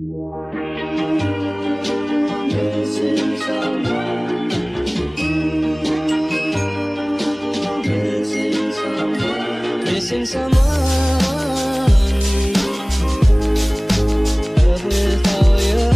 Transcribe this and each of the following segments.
Missing someone without you.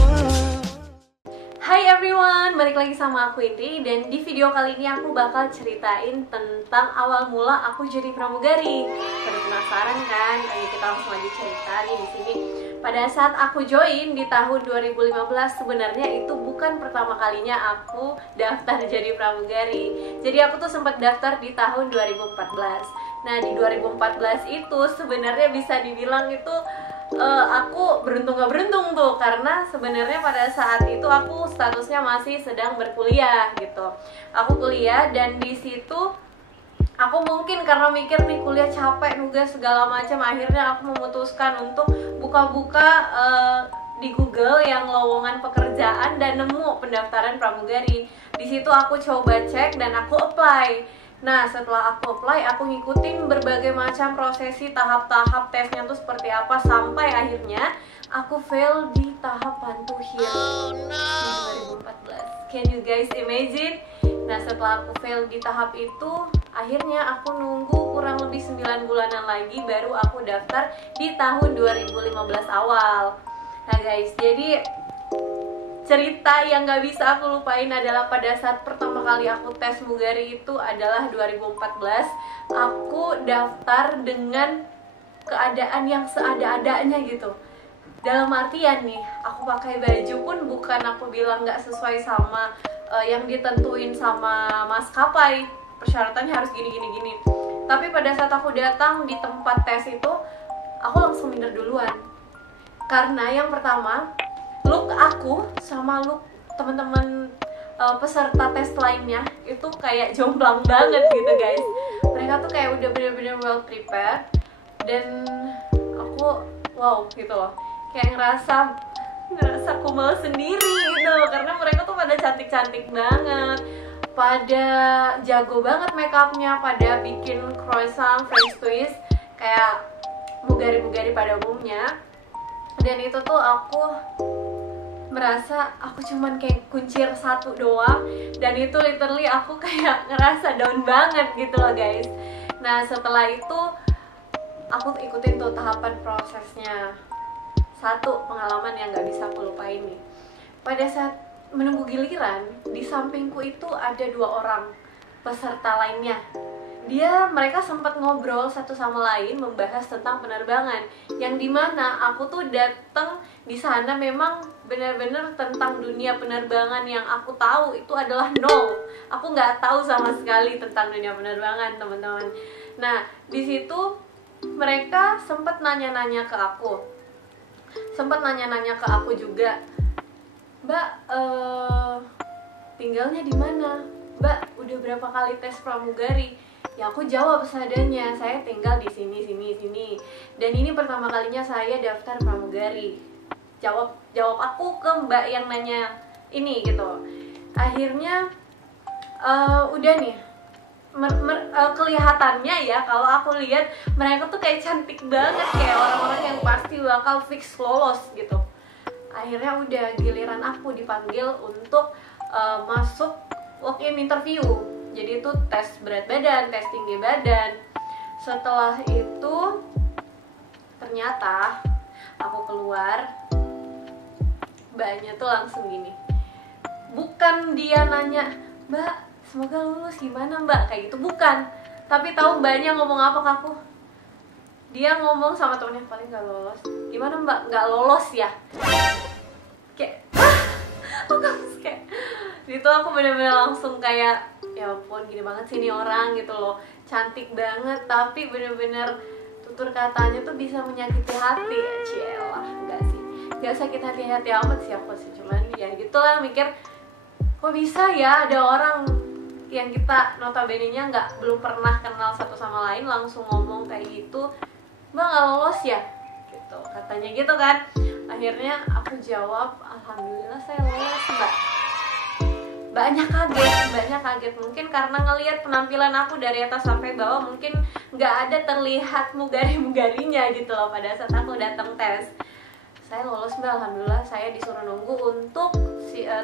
Hai everyone, balik lagi sama aku Indri. Dan di video kali ini aku bakal ceritain tentang awal mula aku jadi pramugari. Pada penasaran kan? Ayo kita langsung aja cerita nih di sini. Pada saat aku join di tahun 2015, sebenarnya itu bukan pertama kalinya aku daftar jadi pramugari. Jadi aku tuh sempat daftar di tahun 2014. Nah, di 2014 itu sebenarnya bisa dibilang itu aku beruntung gak beruntung tuh, karena sebenarnya pada saat itu aku statusnya masih sedang berkuliah gitu. Aku kuliah dan di situ aku mungkin karena mikir nih kuliah capek, nugas segala macam, akhirnya aku memutuskan untuk buka-buka di Google yang lowongan pekerjaan dan nemu pendaftaran pramugari. Di situ aku coba cek dan aku apply. Nah, setelah aku apply, aku ngikutin berbagai macam prosesi, tahap-tahap tesnya tuh seperti apa, sampai akhirnya aku fail di tahap pantuhir di 2014. Can you guys imagine? Nah, setelah aku fail di tahap itu, akhirnya aku nunggu kurang lebih 9 bulanan lagi baru aku daftar di tahun 2015 awal. Nah guys, jadi cerita yang gak bisa aku lupain adalah pada saat pertama kali aku tes mugari itu adalah 2014. Aku daftar dengan keadaan yang seada-adanya gitu. Dalam artian nih, aku pakai baju pun bukan aku bilang gak sesuai sama yang ditentuin sama maskapai, persyaratannya harus gini. Tapi pada saat aku datang di tempat tes itu, aku langsung minder duluan. Karena yang pertama, look aku sama look teman-teman peserta tes lainnya itu kayak jomplang banget gitu guys. Mereka tuh kayak udah bener-bener well prepared, dan aku wow gitu loh, kayak ngerasa kumal sendiri gitu loh, karena mereka tuh pada cantik-cantik banget, pada jago banget makeupnya, pada bikin croissant, French twist kayak mugari-mugari pada umumnya. Dan itu tuh aku merasa aku cuman kayak kuncir satu doang, dan itu literally aku kayak ngerasa down banget gitu loh guys. Nah, setelah itu aku ikutin tuh tahapan prosesnya. Satu pengalaman yang gak bisa aku lupain nih, pada saat menunggu giliran, di sampingku itu ada 2 orang peserta lainnya. Mereka sempat ngobrol satu sama lain membahas tentang penerbangan, yang dimana aku tuh datang di sana memang benar-benar tentang dunia penerbangan yang aku tahu itu adalah nol. Aku nggak tahu sama sekali tentang dunia penerbangan, teman-teman. Nah, di situ mereka sempat nanya-nanya ke aku juga, Mbak, tinggalnya di mana? Mbak, udah berapa kali tes pramugari? Ya aku jawab seadanya, saya tinggal di sini. Dan ini pertama kalinya saya daftar pramugari. Jawab aku ke mbak yang nanya ini gitu. Akhirnya udah nih, kelihatannya ya, kalau aku lihat mereka tuh kayak cantik banget, kayak orang-orang yang pasti bakal fix lolos gitu. Akhirnya udah giliran aku dipanggil untuk masuk walk-in interview. Jadi itu tes berat badan, tes tinggi badan. Setelah itu ternyata aku keluar, mbaknya tuh langsung gini. Bukan dia nanya, Mbak, semoga lulus, gimana Mbak? Kayak gitu, bukan. Tapi tahu mbaknya ngomong apa ke aku? Dia ngomong sama temennya, paling gak lolos. Gimana Mbak? Gak lolos ya? Kayak, aku kayak itu aku bener-bener langsung kayak, ya ampun, gini banget sih nih orang gitu loh. Cantik banget, tapi bener-bener tutur katanya tuh bisa menyakiti hati. Cielah, enggak sih, gak sakit hati amat sih aku sih. Cuman ya gitulah, mikir kok bisa ya ada orang yang kita notabene-nya belum pernah kenal satu sama lain langsung ngomong kayak gitu, Mbak gak lolos ya? Gitu, katanya gitu kan. Akhirnya aku jawab, alhamdulillah saya lolos Mbak. Mbaknya kaget, mungkin karena ngelihat penampilan aku dari atas sampai bawah, mungkin nggak ada terlihat mugari-mugarinya gitu loh pada saat aku datang tes. saya lolos Mbak, alhamdulillah. Saya disuruh nunggu untuk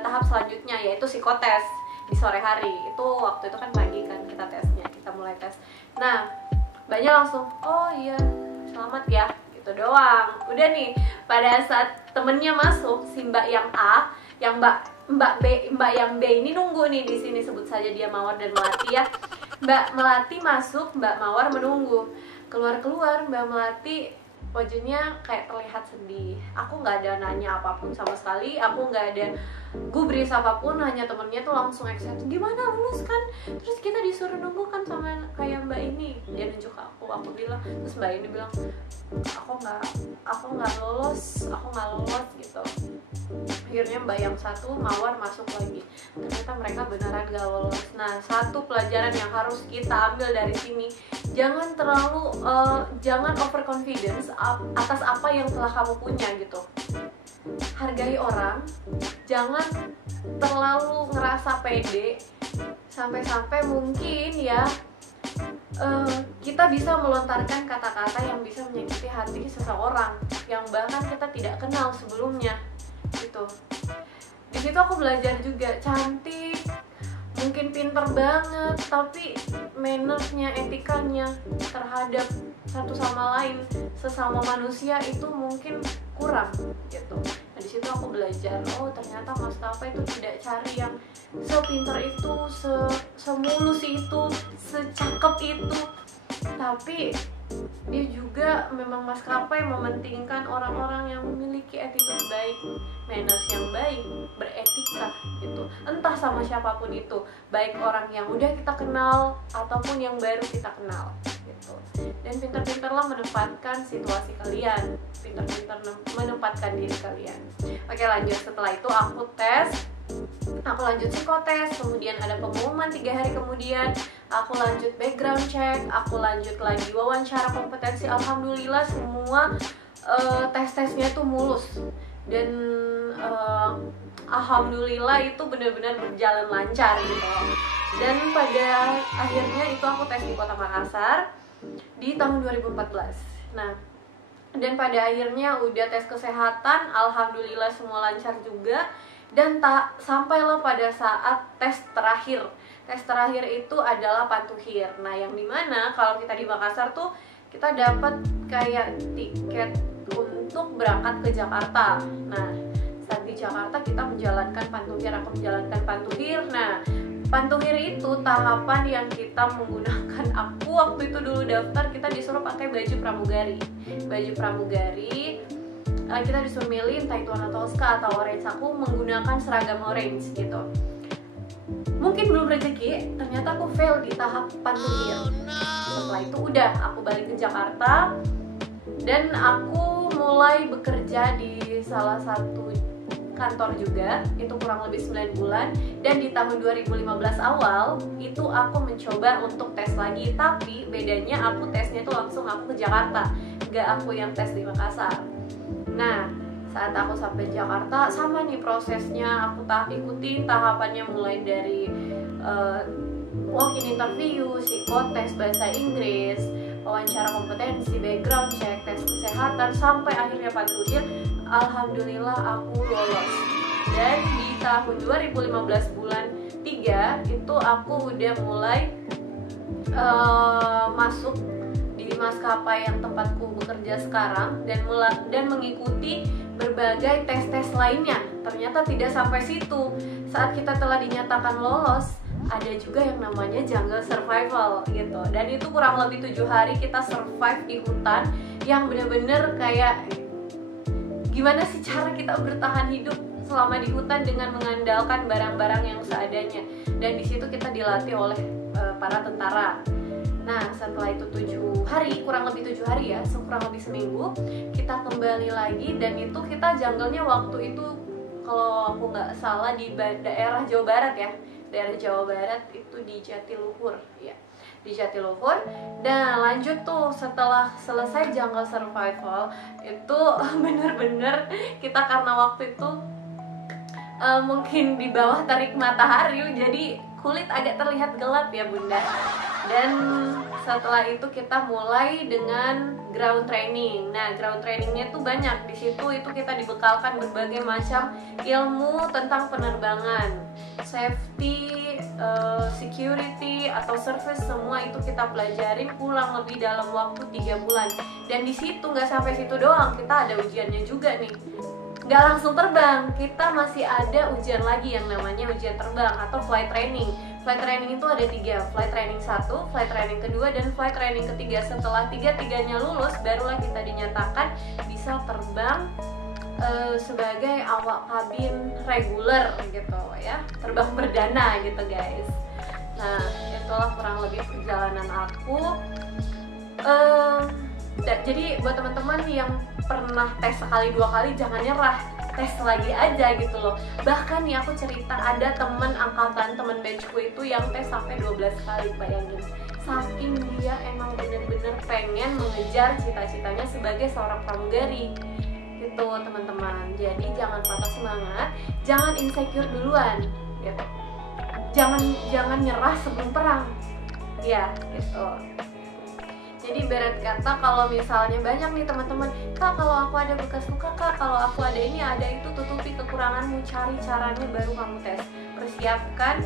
tahap selanjutnya, yaitu psikotes di sore hari. Itu waktu itu kan pagi kan kita tesnya, kita mulai tes. Nah, Mbaknya langsung, oh iya selamat ya, gitu doang. Udah nih, pada saat temennya masuk, si Mbak yang A, yang Mbak yang B ini nunggu nih di sini, sebut saja dia Mawar dan Melati ya. Mbak Melati masuk, Mbak Mawar menunggu. Keluar Mbak Melati wajahnya kayak terlihat sedih. Aku nggak ada nanya apapun sama sekali, aku nggak ada gubris apapun, hanya temennya tuh langsung accept, gimana lulus kan, terus kita disuruh nunggu kan sama kayak Mbak ini. Dia nunjuk aku bilang, terus Mbak ini bilang aku nggak lolos gitu. Akhirnya Mbak yang satu Mawar masuk lagi, ternyata mereka beneran gak lolos. Nah, satu pelajaran yang harus kita ambil dari sini, jangan terlalu jangan overconfidence atas apa yang telah kamu punya gitu. Hargai orang, jangan terlalu ngerasa pede sampai-sampai mungkin ya kita bisa melontarkan kata-kata yang bisa menyakiti hati seseorang yang bahkan kita tidak kenal sebelumnya gitu. Di situ aku belajar juga, cantik, mungkin pinter banget, tapi mannersnya, etikanya terhadap satu sama lain, sesama manusia itu mungkin kurang gitu. Nah, di situ aku belajar, oh ternyata maskapai itu tidak cari yang sepinter itu, semulus itu, secakep itu, tapi dia juga memang maskapai mementingkan orang-orang yang memiliki attitude baik, manners yang baik, beretika gitu. Entah sama siapapun itu, baik orang yang udah kita kenal ataupun yang baru kita kenal gitu. Dan pintar-pintarlah menempatkan situasi kalian, pintar-pintar menempatkan diri kalian. Oke, lanjut. Setelah itu aku lanjut psikotes, kemudian ada pengumuman 3 hari kemudian, aku lanjut background check, aku lanjut lagi wawancara kompetensi. Alhamdulillah semua tes-tesnya itu mulus, dan alhamdulillah itu benar-benar berjalan lancar gitu. Dan pada akhirnya itu aku tes di Kota Makassar di tahun 2014. Nah, dan pada akhirnya udah tes kesehatan, alhamdulillah semua lancar juga. Dan tak sampailah pada saat tes terakhir. Tes terakhir itu adalah pantuhir. Nah, yang dimana kalau kita di Makassar tuh kita dapat kayak tiket untuk berangkat ke Jakarta. Nah, saat di Jakarta kita menjalankan pantuhir, aku menjalankan pantuhir. Nah, pantuhir itu tahapan yang kita menggunakan, aku waktu itu dulu daftar, kita disuruh pakai baju pramugari. Baju pramugari, kita disuruh milih entah itu warna toska atau orange. Aku menggunakan seragam orange gitu. Mungkin belum rezeki, ternyata aku fail di tahap pantuhir. Setelah itu udah, aku balik ke Jakarta dan aku mulai bekerja di salah satu kantor juga, itu kurang lebih 9 bulan. Dan di tahun 2015 awal itu aku mencoba untuk tes lagi, tapi bedanya aku tesnya itu langsung aku ke Jakarta, gak aku yang tes di Makassar. Nah, saat aku sampai Jakarta, sama nih prosesnya, aku ikutin tahapannya mulai dari walk-in interview, psikotes bahasa Inggris, wawancara kompetensi, background check, tes kesehatan, sampai akhirnya pantuhir. Alhamdulillah aku lolos. Dan di tahun 2015 bulan 3 itu aku udah mulai masuk di maskapai yang tempatku bekerja sekarang, dan mengikuti berbagai tes-tes lainnya. Ternyata tidak sampai situ. Saat kita telah dinyatakan lolos, ada juga yang namanya jungle survival gitu. Dan itu kurang lebih 7 hari kita survive di hutan, yang bener-bener kayak gimana sih cara kita bertahan hidup selama di hutan dengan mengandalkan barang-barang yang seadanya. Dan di situ kita dilatih oleh para tentara. Nah, setelah itu 7 hari, kurang lebih 7 hari ya, kurang lebih seminggu, kita kembali lagi. Dan itu kita jungle-nya waktu itu, kalau aku nggak salah, di daerah Jawa Barat ya. Daerah Jawa Barat itu di Jatiluhur ya, di Jatiluhur. Dan lanjut tuh, setelah selesai jungle survival itu bener-bener kita, karena waktu itu mungkin di bawah terik matahari, jadi kulit agak terlihat gelap ya bunda. Dan setelah itu kita mulai dengan ground training. Nah, ground trainingnya tuh banyak. Di situ itu kita dibekalkan berbagai macam ilmu tentang penerbangan, safety, security atau service, semua itu kita pelajarin kurang lebih dalam waktu 3 bulan. Dan di situ nggak sampai situ doang, kita ada ujiannya juga nih. Nggak langsung terbang, kita masih ada ujian lagi yang namanya ujian terbang atau flight training. Flight training itu ada 3, flight training 1, flight training kedua, dan flight training ketiga. Setelah 3-3-nya lulus, barulah kita dinyatakan bisa terbang sebagai awak kabin reguler gitu ya, terbang perdana gitu guys. Nah, itulah kurang lebih perjalanan aku. Jadi buat teman-teman yang pernah tes sekali 2 kali, jangan nyerah, tes lagi aja gitu loh. Bahkan nih aku cerita, ada temen angkatan, temen batchku itu yang tes sampai 12 kali, bayangin. Saking dia emang bener-bener pengen mengejar cita-citanya sebagai seorang pramugari gitu teman-teman. Jadi jangan patah semangat, jangan insecure duluan gitu. Jangan nyerah sebelum perang ya gitu. Jadi ibarat kata kalau misalnya banyak nih teman-teman, Kak kalau aku ada bekas luka, Kak kalau aku ada ini ada itu, tutupi kekuranganmu, cari caranya baru kamu tes, persiapkan.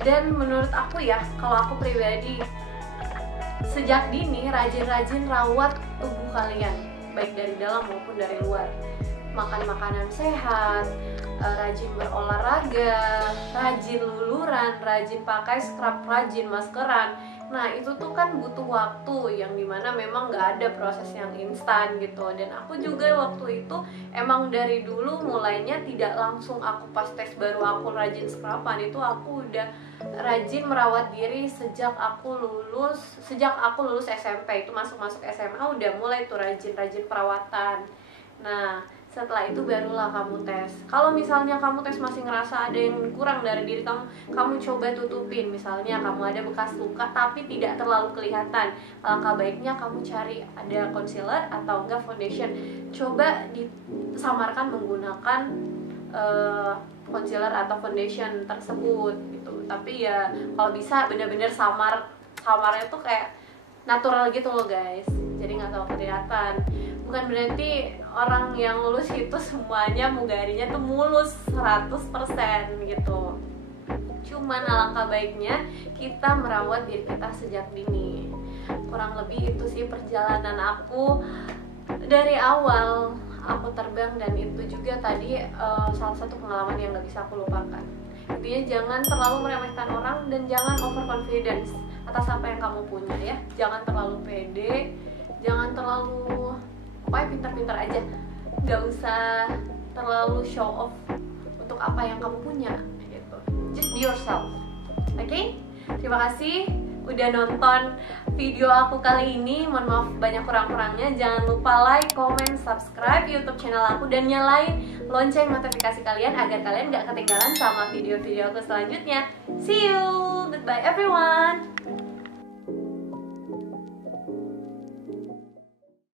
Dan menurut aku ya, kalau aku pribadi, sejak dini rajin-rajin rawat tubuh kalian, baik dari dalam maupun dari luar. Makan makanan sehat, rajin berolahraga, rajin luluran, rajin pakai scrub, rajin maskeran. Nah itu tuh kan butuh waktu yang dimana memang nggak ada proses yang instan gitu. Dan aku juga waktu itu emang dari dulu mulainya tidak langsung aku pas tes baru aku rajin scruban. Itu aku udah rajin merawat diri sejak aku lulus SMP. Itu masuk SMA udah mulai tuh rajin perawatan. Nah setelah itu barulah kamu tes. Kalau misalnya kamu tes masih ngerasa ada yang kurang dari diri kamu, kamu coba tutupin. Misalnya kamu ada bekas luka tapi tidak terlalu kelihatan, alangkah baiknya kamu cari ada concealer atau enggak foundation. Coba disamarkan menggunakan concealer atau foundation tersebut gitu. Tapi ya kalau bisa bener-bener samarnya tuh kayak natural gitu loh guys. Jadi nggak terlalu kelihatan. Bukan berarti orang yang lulus itu semuanya mugarinya tuh mulus 100% gitu. Cuman alangkah baiknya kita merawat diri kita sejak dini. Kurang lebih itu sih perjalanan aku dari awal aku terbang. Dan itu juga tadi salah satu pengalaman yang gak bisa aku lupakan. Intinya jangan terlalu meremehkan orang dan jangan overconfidence atas apa yang kamu punya ya. Jangan terlalu pede, jangan terlalu pokoknya pintar-pintar aja, gak usah terlalu show off untuk apa yang kamu punya gitu. Just be yourself, oke? Terima kasih udah nonton video aku kali ini. Mohon maaf banyak kurang-kurangnya. Jangan lupa like, comment, subscribe YouTube channel aku dan nyalain lonceng notifikasi kalian agar kalian gak ketinggalan sama video-video aku selanjutnya. See you, goodbye everyone.